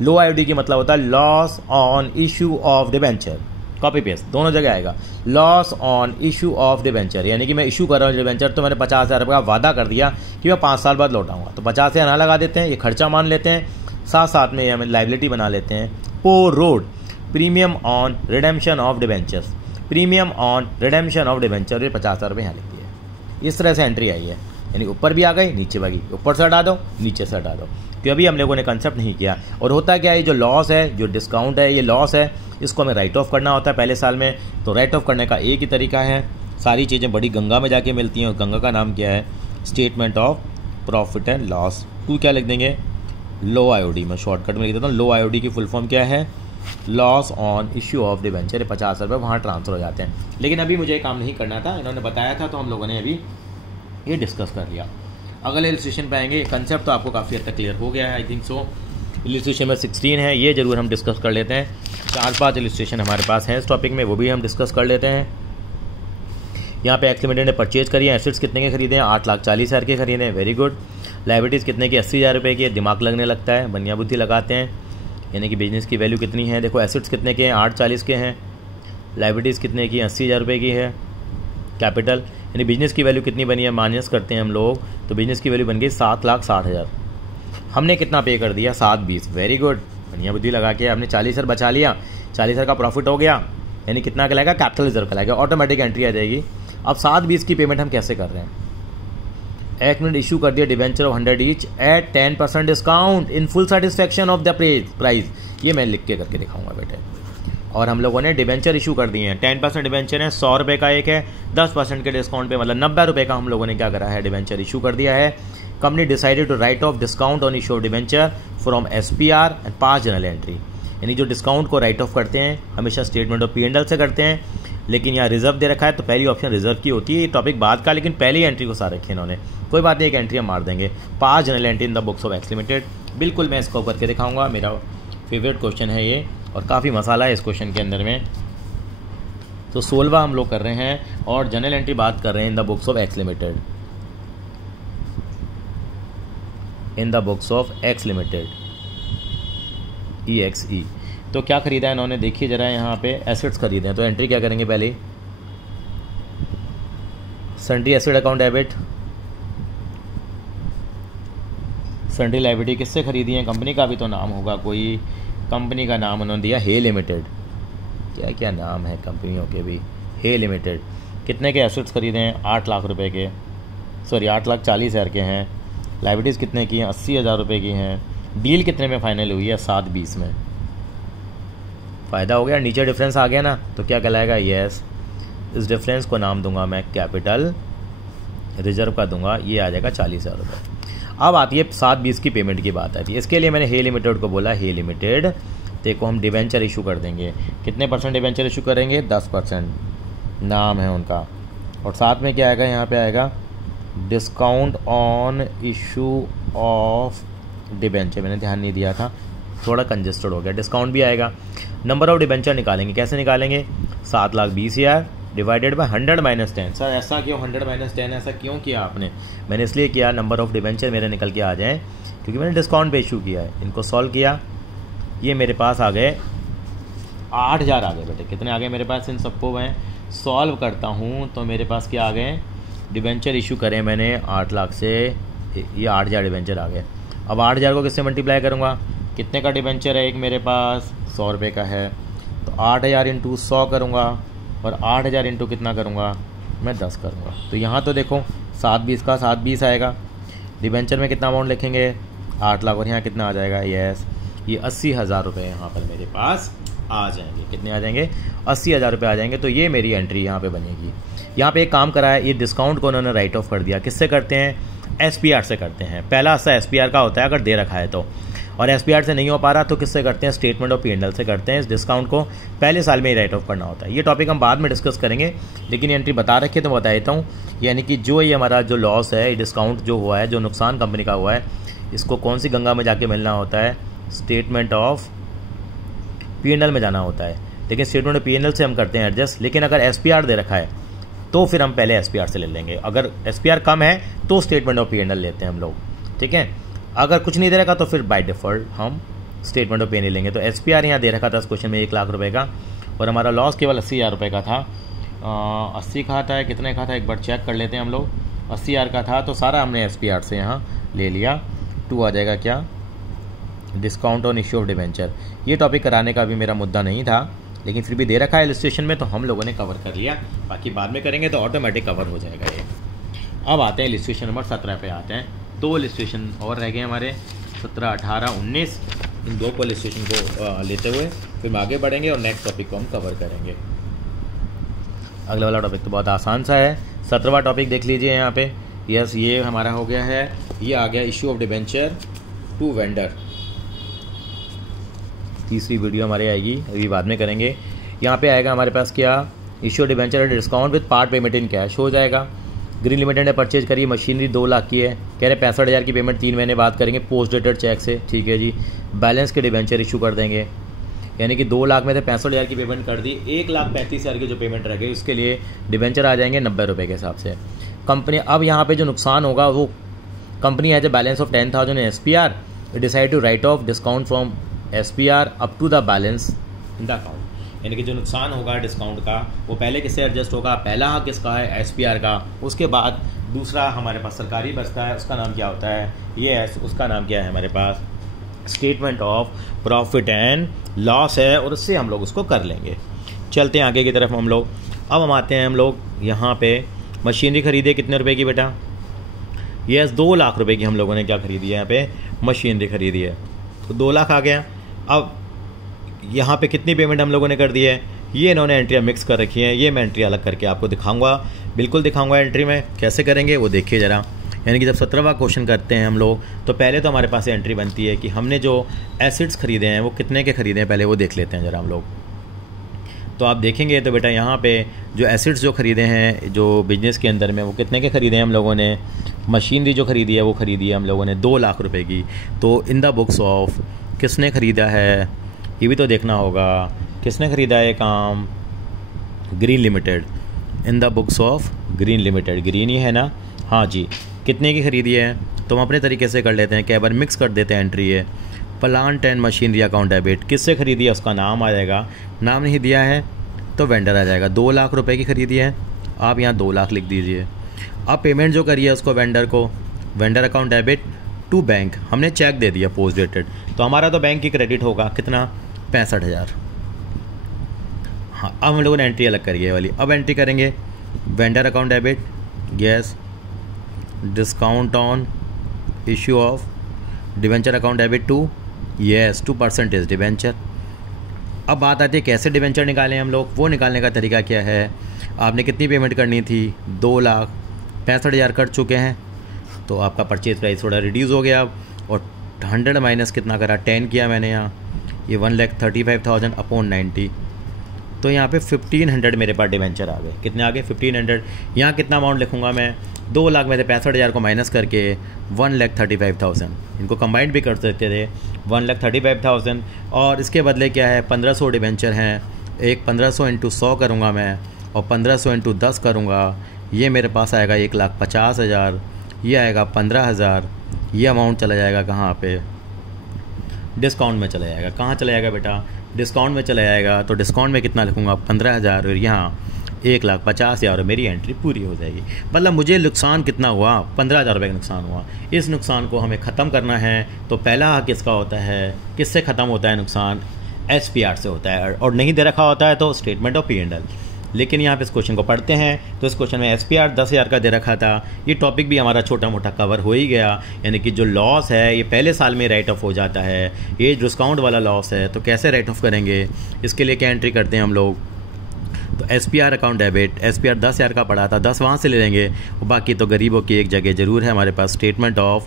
लो IOD की मतलब होता है loss on issue of debenture, copy paste दोनों जगह आएगा। Loss on issue of debenture, यानी कि मैं इशू कर रहा हूँ डिबेंचर, तो मैंने 50,000 रुपये का वादा कर दिया कि मैं 5 साल बाद लौटाऊंगा, तो 50,000 यहाँ लगा देते हैं, ये खर्चा मान लेते हैं, साथ साथ में हमें लाइबिलिटी बना लेते हैं। पो road, premium on redemption of debentures, premium on redemption of debenture, ये 50,000 रुपये यहाँ लिख दिए। इस तरह से एंट्री आई है, यानी ऊपर भी आ गई, नीचे भागी, ऊपर से हटा दो, नीचे से हटा दो, क्योंकि अभी हम लोगों ने कंसेप्ट नहीं किया। और होता क्या है, जो लॉस है, जो डिस्काउंट है, ये लॉस है, इसको हमें राइट ऑफ करना होता है पहले साल में। तो राइट ऑफ करने का एक ही तरीका है, सारी चीज़ें बड़ी गंगा में जाके मिलती हैं, और गंगा का नाम क्या है? Statement of profit and loss. 2 क्या लिख देंगे? लो IOD। मैं शॉर्टकट में लिख देता हूँ, लो IOD की फुल फॉर्म क्या है? Loss on issue of debenture, 50 रुपये वहाँ ट्रांसफ़र हो जाते हैं। लेकिन अभी मुझे काम नहीं करना था, इन्होंने बताया था तो हम लोगों ने अभी ये डिस्कस कर लिया। अगले इलस्ट्रेशन पे आएंगे। कंसेप्ट तो आपको काफ़ी हद तक क्लियर हो गया है, आई थिंक सो। इलस्ट्रेशन में 16 है, ये ज़रूर हम डिस्कस कर लेते हैं। 4-5 इलस्ट्रेशन हमारे पास हैं इस टॉपिक में, वो भी हम डिस्कस कर लेते हैं। यहाँ पे एक्स लिमिटेड ने परचेज करी है। एसेट्स कितने के खरीदे हैं? 8,40,000 के खरीदे हैं, वेरी गुड। लाइबिलिटीज़ कितने की? 80,000 रुपये की। दिमाग लगने लगता है, बनिया बुद्धि लगाते हैं, यानी कि बिजनेस की वैल्यू कितनी है। देखो एसेट्स कितने के हैं? 840 के हैं। लाइबिलिटीज़ कितने की? 80,000 रुपये की है। कैपिटल यानी बिजनेस की वैल्यू कितनी बनी है, माइनस करते हैं हम लोग, तो बिजनेस की वैल्यू बन गई 7,60,000। हमने कितना पे कर दिया? 720, वेरी गुड, बनिया बुद्धि लगा के हमने 40,000 बचा लिया। 40,000 का प्रॉफिट हो गया, यानी कितना कहलाएगा? कैपिटल रिजर्व कहलाएगा, ऑटोमेटिक एंट्री आ जाएगी। अब 720 की पेमेंट हम कैसे कर रहे हैं? एक मिनट, इशू कर दिया debenture of 100 each eight 10% discount in full satisfaction of the price. ये मैं लिख के करके दिखाऊंगा बेटे। और हम लोगों ने डिवेंचर इशू कर दिए हैं। 10% डिवेंचर है, 100 रुपये का एक है, 10% के डिस्काउंट पे मतलब 90 रुपये का हम लोगों ने क्या करा है? डिवेंचर इशू कर दिया है। Company decided to write off discount on issue of debenture from SPR and 5 journal entry. यानी जो डिस्काउंट को राइट ऑफ करते हैं हमेशा स्टेटमेंट ऑफ P&L से करते हैं, लेकिन यहाँ रिजर्व दे रखा है तो पहली ऑप्शन रिजर्व की होती है। ये टॉपिक बाद का, लेकिन पहली एंट्री को साथ रखी इन्होंने, कोई बात नहीं, एक एंट्री हम मार देंगे। 5 journal entry in the books of x limited, बिल्कुल मैं इसको करके दिखाऊंगा। मेरा फेवरेट क्वेश्चन है ये और काफ़ी मसाला है इस क्वेश्चन के अंदर में। तो 16वां हम लोग कर रहे हैं और जनरल एंट्री बात कर रहे हैं इन the books of x limited, in the books of x limited EXE। तो क्या खरीदा है इन्होंने? देखिए जरा, यहाँ पे एसेट्स खरीदे हैं, तो एंट्री क्या करेंगे? पहले sundry asset account debit, sundry liability किससे खरीदी है? कंपनी का भी तो नाम होगा कोई, कंपनी का नाम उन्होंने दिया हे लिमिटेड। क्या क्या नाम है कंपनियों के भी, हे लिमिटेड। कितने के एसेट्स खरीदे हैं? 8 लाख रुपए के, सॉरी 8,40,000 के हैं। लाइबिलिटीज़ कितने की हैं? 80,000 रुपये की हैं। डील कितने में फाइनल हुई है? 720 में। फ़ायदा हो गया, नीचे डिफरेंस आ गया ना, तो क्या कहलाएगा? यस, इस डिफरेंस को नाम दूंगा मैं कैपिटल रिजर्व का दूंगा, ये आ जाएगा 40,000 रुपये। अब आती है 720 की पेमेंट की बात आती है। इसके लिए मैंने हे लिमिटेड को बोला, हे लिमिटेड देखो हम डिवेंचर इशू कर देंगे। कितने % डिवेंचर इशू करेंगे? 10%, नाम है उनका। और साथ में क्या आएगा? यहाँ पे आएगा discount on issue of debenture, मैंने ध्यान नहीं दिया था, थोड़ा कंजेस्टेड हो गया। डिस्काउंट भी आएगा। नंबर ऑफ डिवेंचर निकालेंगे, कैसे निकालेंगे? 7,20,000 डिवाइडेड बाय 100 - 10। सर ऐसा क्यों 100 - 10 ऐसा क्यों किया आपने? मैंने इसलिए किया नंबर ऑफ डिवेंचर मेरे निकल के आ जाए, क्योंकि मैंने डिस्काउंट पे इशू किया है। इनको सॉल्व किया, ये मेरे पास आ गए 8,000 आ गए बेटे। कितने आ गए मेरे पास? इन सबको मैं सॉल्व करता हूँ तो मेरे पास क्या आ गए? डिवेंचर इशू करें मैंने 8 लाख से, ये 8,000 डिवेंचर आ गए। अब 8,000 को किससे मल्टीप्लाई करूँगा? कितने का डिवेंचर है एक मेरे पास? 100 रुपये का है, तो 8,000 इंटू 100 करूँगा और 8,000 इंटू कितना करूँगा? मैं 10 करूँगा। तो यहाँ तो देखो 720 का 720 आएगा। डिवेंचर में कितना अमाउंट लिखेंगे? 8 लाख, और यहाँ कितना आ जाएगा? यस, ये 80,000 रुपये यहाँ पर मेरे पास आ जाएंगे। कितने आ जाएंगे? 80,000 रुपये आ जाएंगे। तो ये मेरी एंट्री यहाँ पे बनेगी। यहाँ पे एक काम करा है, ये डिस्काउंट को उन्होंने राइट ऑफ कर दिया। किससे करते हैं? SPR से करते हैं। पहला हिस्सा SPR का होता है अगर दे रखा है तो, और SPR से नहीं हो पा रहा तो किससे करते हैं? स्टेटमेंट ऑफ P&L से करते हैं। इस डिस्काउंट को पहले साल में ही राइट ऑफ करना होता है। ये टॉपिक हम बाद में डिस्कस करेंगे, लेकिन एंट्री बता रखी है तो बता देता हूँ। यानी कि जो ये हमारा जो लॉस है, ये डिस्काउंट जो हुआ है, जो नुकसान कंपनी का हुआ है, इसको कौन सी गंगा में जाके मिलना होता है? स्टेटमेंट ऑफ P&L में जाना होता है। लेकिन स्टेटमेंट ऑफ P&L से हम करते हैं एडजस्ट। लेकिन अगर SPR दे रखा है तो फिर हम पहले SPR से ले लेंगे। अगर SPR कम है तो स्टेटमेंट ऑफ P&L लेते हैं हम लोग, ठीक है। अगर कुछ नहीं दे रखा तो फिर बाय डिफ़ॉल्ट हम स्टेटमेंट ऑफ P&L लेंगे। तो SPR यहाँ दे रखा था इस क्वेश्चन में 1 लाख रुपए का, और हमारा लॉस केवल 80,000 रुपये का था। 80 का था, कितने का था एक बार चेक कर लेते हैं हम लोग। 80,000 का था, तो सारा हमने SPR से यहाँ ले लिया। 2 आ जाएगा क्या? Discount on issue of debenture. ये टॉपिक कराने का भी मेरा मुद्दा नहीं था, लेकिन फिर भी दे रखा है इलस्ट्रेशन में तो हम लोगों ने कवर कर लिया। बाकी बाद में करेंगे तो ऑटोमेटिक कवर हो जाएगा ये। अब आते हैं इलस्ट्रेशन नंबर 17 पे आते हैं। 2 इलस्ट्रेशन और रह गए हमारे, 17, 18, 19। इन 2 को इलस्ट्रेशन को लेते हुए फिर हम आगे बढ़ेंगे और नेक्स्ट टॉपिक को हम कवर करेंगे। अगला वाला टॉपिक तो बहुत आसान सा है। 17वां टॉपिक देख लीजिए यहाँ पे। यस, ये हमारा हो गया है, ये आ गया issue of debenture to vendor. तीसरी वीडियो हमारी आएगी, अभी बाद में करेंगे। यहाँ पे आएगा हमारे पास क्या, issue debenture at discount with part payment in cash हो जाएगा। ग्रीन लिमिटेड ने परचेज करी मशीनरी 2 लाख की है, कह रहे 65,000 की पेमेंट 3 महीने बाद करेंगे पोस्ट डेटेड चेक से, ठीक है जी। बैलेंस के डिवेंचर इशू कर देंगे, यानी कि 2 लाख में से 65,000 की पेमेंट कर दी, 1,35,000 की जो पेमेंट रह गई उसके लिए डिवेंचर आ जाएंगे 90 रुपये के हिसाब से। कंपनी अब यहाँ पे जो नुकसान होगा वो company has a balance of 10,000 in SPR, decide to write off discount from SPR up to the balance in the account. यानी कि जो नुकसान होगा डिस्काउंट का वो पहले किससे एडजस्ट होगा, पहला हक किसका है, SPR का, उसके बाद दूसरा हमारे पास सरकारी बचता है, उसका नाम क्या होता है, ये उसका नाम क्या है हमारे पास, statement of profit and loss है, और उससे हम लोग उसको कर लेंगे। चलते हैं आगे की तरफ हम लोग। अब हम आते हैं हम लोग यहाँ पे मशीनरी खरीदे कितने रुपए की बेटा, यस 2 लाख रुपए की हम लोगों ने क्या खरीदी है, यहाँ पे मशीनरी खरीदी है, तो 2 लाख आ गया। अब यहाँ पे कितनी पेमेंट हम लोगों ने कर दी है, ये इन्होंने एंट्रियाँ मिक्स कर रखी हैं, ये मैं एंट्री अलग करके आपको दिखाऊंगा, बिल्कुल दिखाऊंगा एंट्री में कैसे करेंगे वो देखिए ज़रा। यानी कि जब 17वां क्वेश्चन करते हैं हम लोग तो पहले तो हमारे पास एंट्री बनती है कि हमने जो एसिड्स खरीदे हैं वो कितने के खरीदे हैं, पहले वो देख लेते हैं ज़रा हम लोग। तो आप देखेंगे तो बेटा यहाँ पे जो एसिड्स जो खरीदे हैं जो बिजनेस के अंदर में वो कितने के खरीदे हैं हम लोगों ने, मशीनरी जो खरीदी है वो खरीदी है हम लोगों ने 2 लाख रुपए की। तो इन द बुक्स ऑफ किसने ख़रीदा है ये भी तो देखना होगा, किसने ख़रीदा है काम, Green Limited, in the books of Green Limited, Green ही है ना, हाँ जी। कितने की खरीदी है तो हम अपने तरीके से कर लेते हैं, कई बार मिक्स कर देते हैं एंट्री है। Plant and machinery account debit, किससे खरीदी है उसका नाम आ जाएगा, नाम नहीं दिया है तो वेंडर आ जाएगा। 2 लाख रुपए की खरीदी है, आप यहाँ 2 लाख लिख दीजिए। अब पेमेंट जो करी है उसको वेंडर को, vendor account debit to bank, हमने चेक दे दिया पोस्ट डेटेड, तो हमारा तो बैंक की क्रेडिट होगा कितना, 65,000। हाँ अब हम लोगों ने एंट्री अलग करी है वाली, अब एंट्री करेंगे vendor account debit, yes, discount on issue of debenture account debit to, yes 2% debenture. अब बात आती है कैसे डिवेंचर निकालें हम लोग, वो निकालने का तरीका क्या है, आपने कितनी पेमेंट करनी थी, 2,65,000 कर चुके हैं, तो आपका परचेज प्राइस थोड़ा रिड्यूस हो गया, और 100 माइनस कितना करा, 10 किया मैंने यहाँ, ये 1,35,000 अपॉन 90, तो यहाँ पे 1,500 मेरे पास डिवेंचर आ गए। कितने आ गए, 1,500। यहाँ कितना अमाउंट लिखूँगा मैं, 2 लाख में से 65,000 को माइनस करके 1,35,000, इनको कंबाइंड भी कर सकते थे, 1,35,000, और इसके बदले क्या है 1,500 डिवेंचर हैं, एक 1,500 इंटू 100 करूँगा मैं, और 1,500 इंटू 10 करूँगा, ये मेरे पास आएगा 1,50,000, ये आएगा 15,000, ये अमाउंट चला जाएगा कहाँ पे, डिस्काउंट में चला जाएगा। कहाँ चला जाएगा बेटा, डिस्काउंट में चला जाएगा, तो डिस्काउंट में कितना लिखूँगा 15,000, और यहाँ 1,50,000, मेरी एंट्री पूरी हो जाएगी। मतलब मुझे नुकसान कितना हुआ, 15,000 रुपये का नुकसान हुआ। इस नुकसान को हमें ख़त्म करना है, तो पहला हक किसका होता है, किससे ख़त्म होता है नुकसान, SPR से होता है, और नहीं दे रखा होता है तो स्टेटमेंट ऑफ P&L। लेकिन यहाँ पे इस क्वेश्चन को पढ़ते हैं तो इस क्वेश्चन में SPR 10,000 का दे रखा था, ये टॉपिक भी हमारा छोटा मोटा कवर हो ही गया। यानी कि जो लॉस है ये पहले साल में राइट ऑफ हो जाता है, ये डिस्काउंट वाला लॉस है, तो कैसे राइट ऑफ करेंगे, इसके लिए क्या एंट्री करते हैं हम लोग, तो SPR अकाउंट डेबिट, SPR 10,000 का पड़ा था, 10 वहाँ से ले लेंगे, और बाकी तो गरीबों की एक जगह ज़रूर है हमारे पास, स्टेटमेंट ऑफ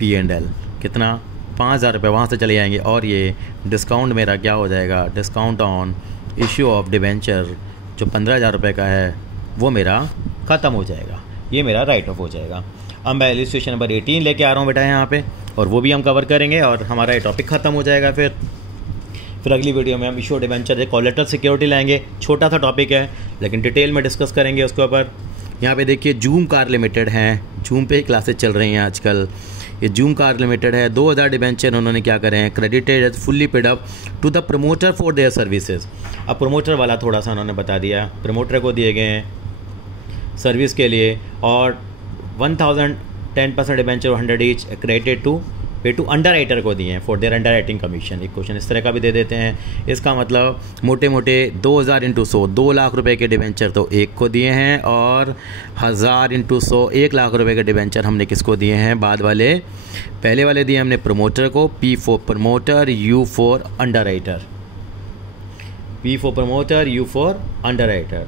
P&L, कितना 5,000 रुपये वहाँ से चले जाएंगे, और ये डिस्काउंट मेरा क्या हो जाएगा, discount on issue of debenture जो 15,000 रुपये का है वो मेरा ख़त्म हो जाएगा, ये मेरा राइट ऑफ हो जाएगा। अब मैं इलस्ट्रेशन नंबर 18 लेके आ रहा हूँ बेटा यहाँ पे, और वो भी हम कवर करेंगे और हमारा ये टॉपिक ख़त्म हो जाएगा। फिर अगली वीडियो में हम इश्यू डिवेंचर से कोलेटरल सिक्योरिटी लाएंगे, छोटा सा टॉपिक है लेकिन डिटेल में डिस्कस करेंगे उसके ऊपर। यहाँ पे देखिए जूम कार लिमिटेड हैं, जूम पे क्लासेस चल रही हैं आजकल, ये जूम कार लिमिटेड है, 2,000 डिवेंचर उन्होंने क्या करें हैं, credited as fully paid up to the promoter for their services. अब प्रमोटर वाला थोड़ा सा उन्होंने बता दिया, प्रमोटर को दिए गए हैं सर्विस के लिए, और 1,000 10% डिवेंचर 100 ईच क्रेडिटेड टू पे टू अंडर राइटर को दिए हैं for their under writing commission. एक क्वेश्चन इस तरह का भी दे देते हैं। इसका मतलब मोटे मोटे 2,000 इंटू 100 2 लाख रुपए के डिवेंचर तो एक को दिए हैं, और 1,000 इंटू 100 1 लाख रुपए के डिवेंचर हमने किसको दिए हैं, बाद वाले, पहले वाले दिए हमने प्रमोटर को, P for promoter, U for underwriter, P for promoter, U for underwriter.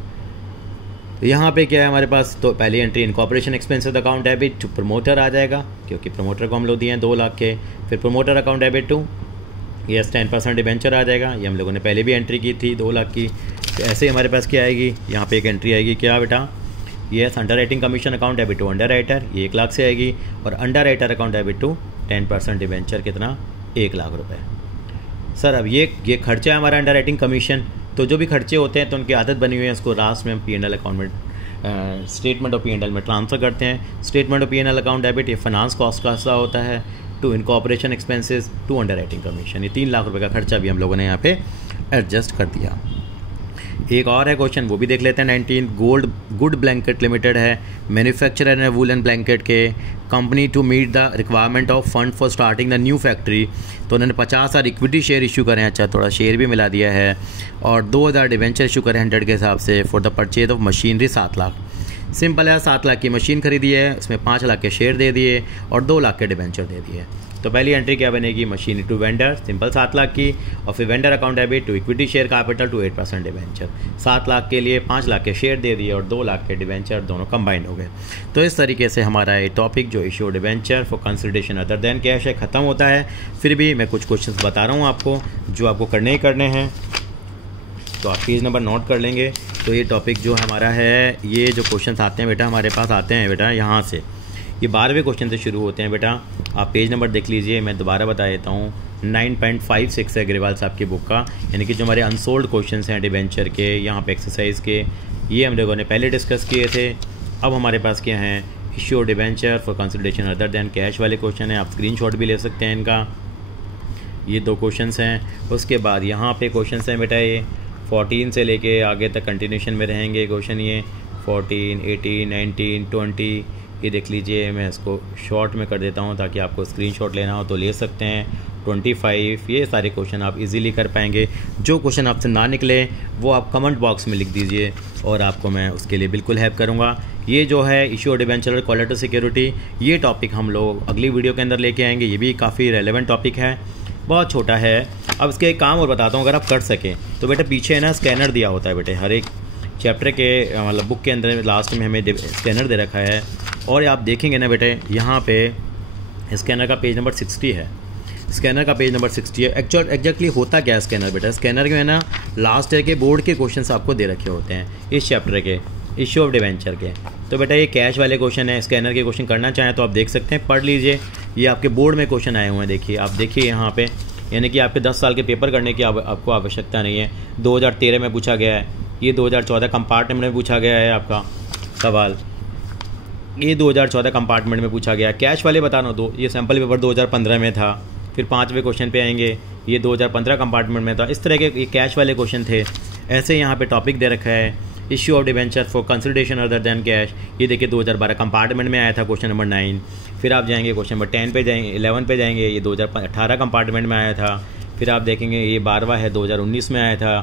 तो यहाँ पे क्या है हमारे पास, तो पहली entry incorporation expenses account debit to promoter आ जाएगा, क्योंकि प्रमोटर को हम लोग दिए हैं 2 लाख के, फिर promoter account debit to yes 10% debenture आ जाएगा, ये हम लोगों ने पहले भी एंट्री की थी 2 लाख की। तो ऐसे हमारे पास क्या आएगी, यहाँ पे एक एंट्री आएगी क्या बेटा, yes underwriting commission account debit to underwriter, ये 1 लाख से आएगी। और underwriter account debit to 10% debenture कितना, 1 लाख रुपये। सर अब ये खर्चा है हमारा अंडर राइटिंग कमीशन, तो जो भी खर्चे होते हैं तो उनकी आदत बनी हुई है, उसको लास्ट में हम P&L अकाउंट में स्टेटमेंट ऑफ P&L में ट्रांसफ़र करते हैं। Statement of P&L account debit, ये फाइनेंस कॉस्ट का हिस्सा होता है, to incorporation expenses to underwriting commission, ये 3 लाख रुपए का खर्चा भी हम लोगों ने यहाँ पे एडजस्ट कर दिया। एक और है क्वेश्चन, वो भी देख लेते हैं। 19 गुड ब्लैंकेट लिमिटेड है, मैन्युफैक्चरर है वूलन ब्लैंकेट के, company to meet the requirement of fund for starting the new factory, तो उन्होंने 50,000 इक्विटी शेयर इशू करे हैं, अच्छा थोड़ा शेयर भी मिला दिया है, और 2,000 डिवेंचर इशू करे 100 के हिसाब से for the purchase of machinery 7 lakh. Simple है, 7 लाख की मशीन खरीदी है, उसमें 5 लाख के शेयर दे दिए और 2 लाख के डिवेंचर दे दिए। तो पहली एंट्री क्या बनेगी, machinery to vendor simple 7 lakh की, और फिर vendor account debit to equity share capital to 8% debenture. 7 lakh के लिए 5 लाख के शेयर दे दिए और 2 लाख के डिवेंचर, दोनों कंबाइंड हो गए। तो इस तरीके से हमारा ये टॉपिक जो issue debenture for consideration other than cash है ख़त्म होता है। फिर भी मैं कुछ क्वेश्चंस बता रहा हूँ आपको जो आपको करने ही करने हैं, तो आप पेज नंबर नोट कर लेंगे। तो ये टॉपिक जो हमारा है, ये जो क्वेश्चंस आते हैं बेटा हमारे पास आते हैं बेटा यहाँ से, ये 12वें क्वेश्चन से शुरू होते हैं बेटा। आप पेज नंबर देख लीजिए, मैं दोबारा बता देता हूँ, 9.56 है अग्रवाल साहब की बुक का, यानी कि जो हमारे अनसोल्ड क्वेश्चंस हैं डिबेंचर के, यहाँ पे एक्सरसाइज के, ये हम लोगों ने पहले डिस्कस किए थे। अब हमारे पास क्या है, issue debenture for consideration other than cash वाले क्वेश्चन हैं, आप स्क्रीनशॉट भी ले सकते हैं इनका। ये 2 क्वेश्चंस हैं। उसके बाद यहाँ पे क्वेश्चंस हैं बेटा, ये 14 से लेके आगे तक कंटिन्यूशन में रहेंगे क्वेश्चन, ये 14, 18, 19, 20, ये देख लीजिए। मैं इसको शॉर्ट में कर देता हूँ ताकि आपको स्क्रीनशॉट लेना हो तो ले सकते हैं। 25, ये सारे क्वेश्चन आप इजीली कर पाएंगे। जो क्वेश्चन आपसे ना निकले वो आप कमेंट बॉक्स में लिख दीजिए और आपको मैं उसके लिए बिल्कुल हेल्प करूँगा। ये जो है इशू ऑफ डिबेंचर और कोलैटरल सिक्योरिटी, ये टॉपिक हम लोग अगली वीडियो के अंदर लेके आएंगे। ये भी काफ़ी रेलेवेंट टॉपिक है, बहुत छोटा है। अब इसके एक काम और बताता हूँ, अगर आप कर सकें तो बेटा पीछे ना स्कैनर दिया होता है बेटे, हर एक चैप्टर के मतलब बुक के अंदर लास्ट में हमें स्कैनर दे रखा है। और आप देखेंगे ना बेटे, यहाँ पे स्कैनर का पेज नंबर 60 है, स्कैनर का पेज नंबर 60 है। एग्जैक्टली होता क्या है स्कैनर बेटा, स्कैनर में ना लास्ट ईयर के बोर्ड के क्वेश्चन आपको दे रखे होते हैं इस चैप्टर के, इश्यू ऑफ डिवेंचर के। तो बेटा ये कैश वाले क्वेश्चन है, स्कैनर के क्वेश्चन करना चाहें तो आप देख सकते हैं, पढ़ लीजिए। ये आपके बोर्ड में क्वेश्चन आए हुए हैं, देखिए आप देखिए यहाँ पे, यानी कि आपके 10 साल के पेपर करने की आपको आवश्यकता नहीं है। 2013 में पूछा गया है, ये 2014 कंपार्टमेंट में पूछा गया है आपका सवाल, ये 2014 कंपार्टमेंट में पूछा गया। कैश वाले बता रहा हूँ, ये सैम्पल पेपर 2015 में था। फिर 5वें क्वेश्चन पे आएंगे, ये 2015 कंपार्टमेंट में था। इस तरह के ये कैश वाले क्वेश्चन थे। ऐसे यहाँ पे टॉपिक दे रखा है, issue of debenture for consideration other than cash, ये देखिए 2012 कंपार्टमेंट में आया था क्वेश्चन नंबर 9। फिर आप जाएंगे क्वेश्चन नंबर 10 पे जाएंगे, 11 पे जाएंगे, ये 2018 कंपार्टमेंट में आया था। फिर आप देखेंगे ये 12वां है, 2019 में आया था।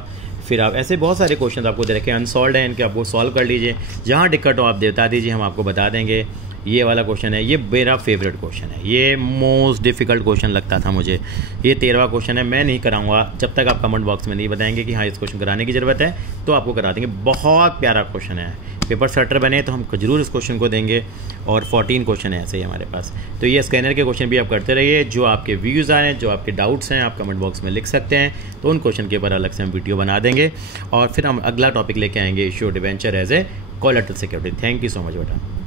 फिर आप ऐसे बहुत सारे क्वेश्चन आपको दे रखे हैं, अनसॉल्व है, इनके आपको सॉल्व कर लीजिए। जहाँ दिक्कत हो आप बता दीजिए, हम आपको बता देंगे। ये वाला क्वेश्चन है, ये मेरा फेवरेट क्वेश्चन है, ये मोस्ट डिफ़िकल्ट क्वेश्चन लगता था मुझे। ये 13वां क्वेश्चन है, मैं नहीं कराऊंगा जब तक आप कमेंट बॉक्स में नहीं बताएंगे कि हाँ इस क्वेश्चन कराने की ज़रूरत है, तो आपको करा देंगे। बहुत प्यारा क्वेश्चन है, पेपर सेटर बने तो हम जरूर इस क्वेश्चन को देंगे। और 14 क्वेश्चन है ऐसे ही हमारे पास। तो ये स्कैनर के क्वेश्चन भी आप करते रहिए। जो आपके व्यूज़ आए, जो आपके डाउट्स हैं, आप कमेंट बॉक्स में लिख सकते हैं, तो उन क्वेश्चन के ऊपर अलग से हम वीडियो बना देंगे। और फिर हम अगला टॉपिक लेके आएंगे, issue of debenture as a collateral security. Thank you so much बेटा।